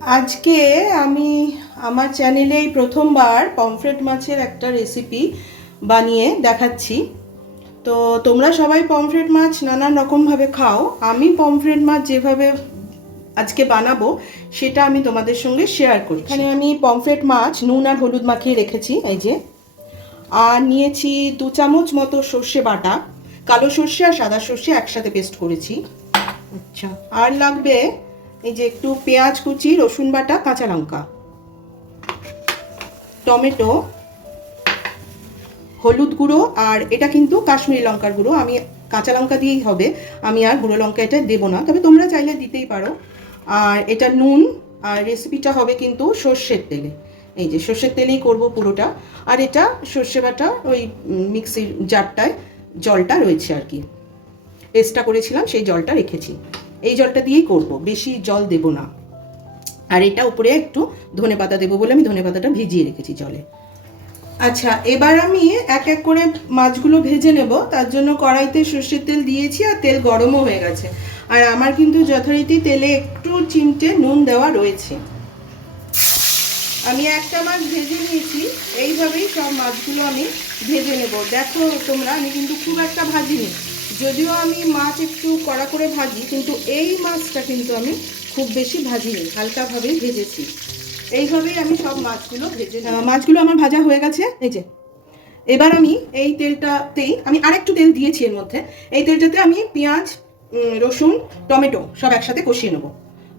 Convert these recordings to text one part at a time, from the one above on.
আজকে আমি আমার চ্যানেলেই প্রথমবার পমফ্রেট মাছের একটা রেসিপি বানিয়ে দেখাচ্ছি। তো তোমরা সবাই পমফ্রেট মাছ নানান রকমভাবে খাও, আমি পমফ্রেট মাছ যেভাবে আজকে বানাবো সেটা আমি তোমাদের সঙ্গে শেয়ার করছি। এখানে আমি পমফ্রেট মাছ নুন আর হলুদ মাখিয়ে রেখেছি, এই যে। আর নিয়েছি 2 চামচ মতো সর্ষে বাটা, কালো সর্ষে আর সাদা সর্ষে একসাথে পেস্ট করেছি। আচ্ছা, আর লাগবে এই যে একটু পেঁয়াজ কুচি, রসুন বাটা, কাঁচা লঙ্কা, টমেটো, হলুদ গুঁড়ো, আর এটা কিন্তু কাশ্মীরি লঙ্কার গুঁড়ো, আমি কাঁচা লঙ্কা দিয়েই হবে, আমি আর গুঁড়ো লঙ্কা এটা দেবো না, তবে তোমরা চাইলে দিতেই পারো। আর এটা নুন, আর রেসিপিটা হবে কিন্তু সর্ষের তেলে, এই যে সর্ষের তেলেই করব পুরোটা। আর এটা সর্ষে বাটা ওই মিক্সির জারটায় জলটা রয়েছে আর কি, পেস্টটা করেছিলাম সেই জলটা রেখেছি, এই জলটা দিয়েই করব, বেশি জল দেব না। আর এটা উপরে একটু ধনেপাতা দেবো বলে আমি ধনেপাতাটা ভিজিয়ে রেখেছি জলে। আচ্ছা, এবার আমি এক এক করে মাছগুলো ভেজে নেব, তার জন্য কড়াইতে সর্ষের তেল দিয়েছি আর তেল গরমও হয়ে গেছে। আর আমার কিন্তু যথারীতি তেলে একটু চিমটে নুন দেওয়া রয়েছে। আমি একটা মাছ ভেজে নিয়েছি, এইভাবেই সব মাছগুলো আমি ভেজে নেব। দেখো তোমরা, আমি কিন্তু খুব একটা ভাজিনি, যদিও আমি মাছ একটু কড়া করে ভাজি, কিন্তু এই মাছটা কিন্তু আমি খুব বেশি ভাজিনি, হালকাভাবেই ভেজেছি। এইভাবেই আমি সব মাছগুলো ভেজে মাছগুলো আমার ভাজা হয়ে গেছে, এই যে। এবার আমি এই তেলটাতেই আমি আরেকটু তেল দিয়েছি এর মধ্যে, এই তেলটাতে আমি পেঁয়াজ, রসুন, টমেটো সব একসাথে কষিয়ে নেবো।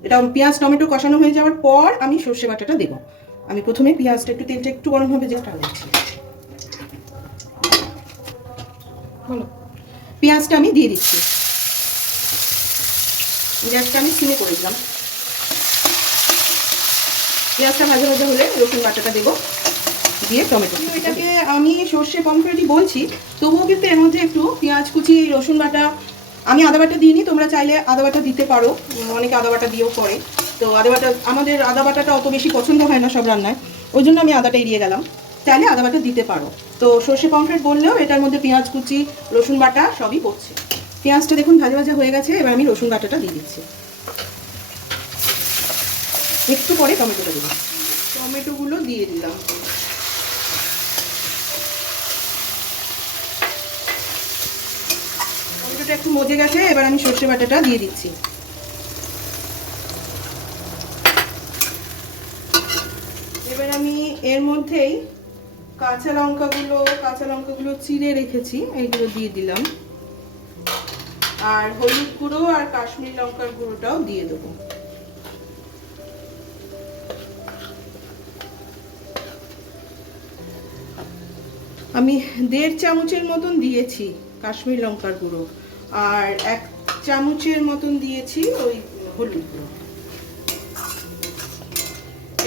এটা পেঁয়াজ টমেটো কষানো হয়ে যাওয়ার পর আমি সর্ষে বাটাটা দেবো। আমি প্রথমে পেঁয়াজটা একটু, তেলটা একটু গরম হবে, যেটা টানছি, পেঁয়াজটা আমি দিয়ে দিচ্ছি। গ্যাসটা আমি সিমে করে দিলাম। পেঁয়াজটা ভাজা ভাজা হলে রসুন বাটাটা দেবো, দিয়ে টমেটো। এটাকে আমি সর্ষে পমফ্রেটই বলছি, তবুও কিন্তু এর মধ্যে একটু পেঁয়াজ কুচি, রসুন বাটা, আমি আদা বাটা দিইনি, তোমরা চাইলে আদা বাটা দিতে পারো, অনেকে আদা বাটা দিয়েও করে। তো আদা বাটা, আমাদের আদা বাটাটা অত বেশি পছন্দ হয় না সব রান্নায়, ওই জন্য আমি আদাটা এড়িয়ে গেলাম। চাইলে আদা বাটা দিতে পারো। তো সর্ষে পমফ্রেট বললেও এটার মধ্যে পেঁয়াজ কুচি, রসুন বাটা সবই পড়ছে। পেঁয়াজটা দেখুন ভাজা ভাজা হয়ে গেছে, এবার আমি রসুন বাটাটা দিয়ে দিচ্ছি। একটু পরে টমেটোটা দেবো, টমেটোগুলো দিয়ে দিলাম। টমেটোটা একটু মজে গেছে, এবার আমি সর্ষে বাটাটা দিয়ে দিচ্ছি। এবার আমি এর মধ্যেই কাঁচা লঙ্কাগুলো চিড়ে রেখেছি, এইগুলো দিয়ে দিলাম। আর হলুদ গুঁড়ো আর কাশ্মীরি লঙ্কার গুঁড়োটাও দিয়ে দেবো। আমি 1.5 চামচের মতন দিয়েছি কাশ্মীরি লঙ্কার গুঁড়ো, আর 1 চামচের মতন দিয়েছি ওই হলুদ গুঁড়ো।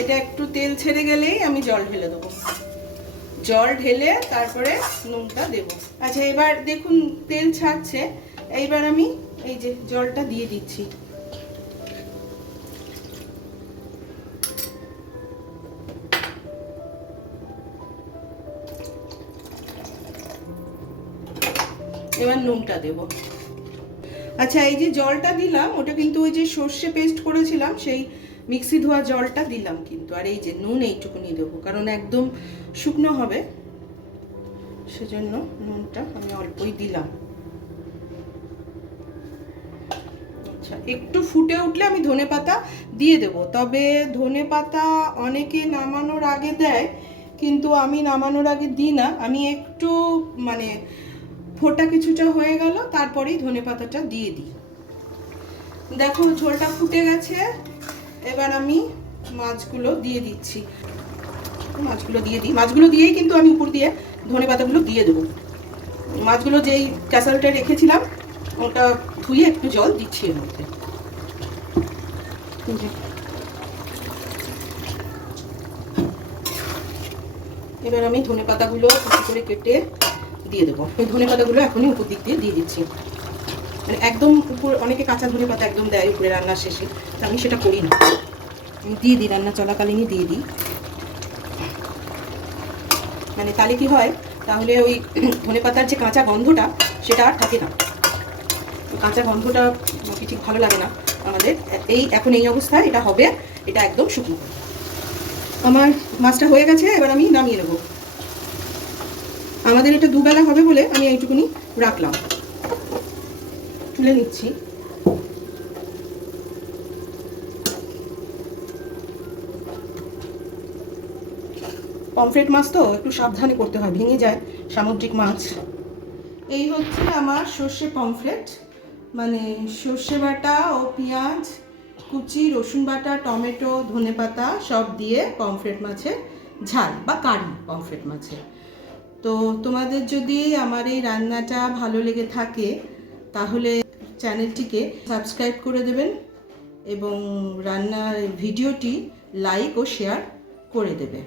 এটা একটু তেল ছেড়ে গেলেই আমি জল ঢেলে দেবো, জল ঢেলে তারপরে নুনটা দেব। আচ্ছা, এবার দেখুন তেল ছাড়ছে, এইবার আমি এই যে জলটা দিয়ে দিচ্ছি। এবার নুনটা দেব। আচ্ছা, এই যে জলটা দিলাম ওটা কিন্তু ওই যে সর্ষে পেস্ট করেছিলাম সেই মিক্সি ধোয়া জলটা দিলাম কিন্তু। আর এই যে নুন এইটুকুনি দেবো, কারণ একদম শুকনো হবে, সেজন্য নুনটা আমি অল্পই দিলাম। আচ্ছা, একটু ফুটে উঠলে আমি ধনেপাতা দিয়ে দেবো, তবে ধনেপাতা অনেকে নামানোর আগে দেয়, কিন্তু আমি নামানোর আগে দিই না, আমি একটু মানে ফোটা কিছুটা হয়ে গেল তারপরেই ধনেপাতাটা দিয়ে দিই। দেখো ঝোলটা ফুটে গেছে, এবার আমি মাছগুলো দিয়ে দিচ্ছি। মাছগুলো দিয়েই কিন্তু আমি উপর দিয়ে ধনেপাতাগুলো দিয়ে দেবো। মাছগুলো যেই ক্যাসারোলটা রেখেছিলাম ওটা ধুয়ে একটু জল দিচ্ছি এর মধ্যে। এবার আমি ধনেপাতাগুলো কুচি করে কেটে দিয়ে দেবো। এই ধনেপাতাগুলো এখনই উপর দিক দিয়ে দিয়ে দিচ্ছি, মানে একদম উপর, অনেকে কাঁচা ধনেপাতা একদম দেয় উপরে রান্নার শেষে, আমি সেটা করি না, আমি দিয়ে দিই রান্না চলাকালীনই দিয়ে দিই। মানে তাহলে কি হয়, তাহলে ওই ধনেপাতার যে কাঁচা গন্ধটা সেটা আর থাকে না, কাঁচা গন্ধটা ঠিক ভালো লাগে না আমাদের। এখন এই অবস্থায় এটা হবে, এটা একদম শুকনো। আমার মাছটা হয়ে গেছে, এবার আমি নামিয়ে নেবো। আমাদের এটা দুবেলা হবে বলে আমি এইটুকুনি রাখলাম, তুলে নিচ্ছি। পমফ্রেট মাছ তো একটু সাবধানে করতে হয়, ভেঙে যায়, সামুদ্রিক মাছ। এই হচ্ছে আমার সর্ষে পমফ্রেট, মানে সর্ষে বাটা ও পেঁয়াজ কুচি, রসুন বাটা, টমেটো, ধনেপাতা সব দিয়ে পমফ্রেট মাছের ঝাল বা কারি পমফ্রেট মাছের। তো তোমাদের যদি আমার এই রান্নাটা ভালো লেগে থাকে তাহলে চ্যানেলটিকে সাবস্ক্রাইব করে দেবেন এবং রান্নার ভিডিওটি লাইক ও শেয়ার করে দেবে।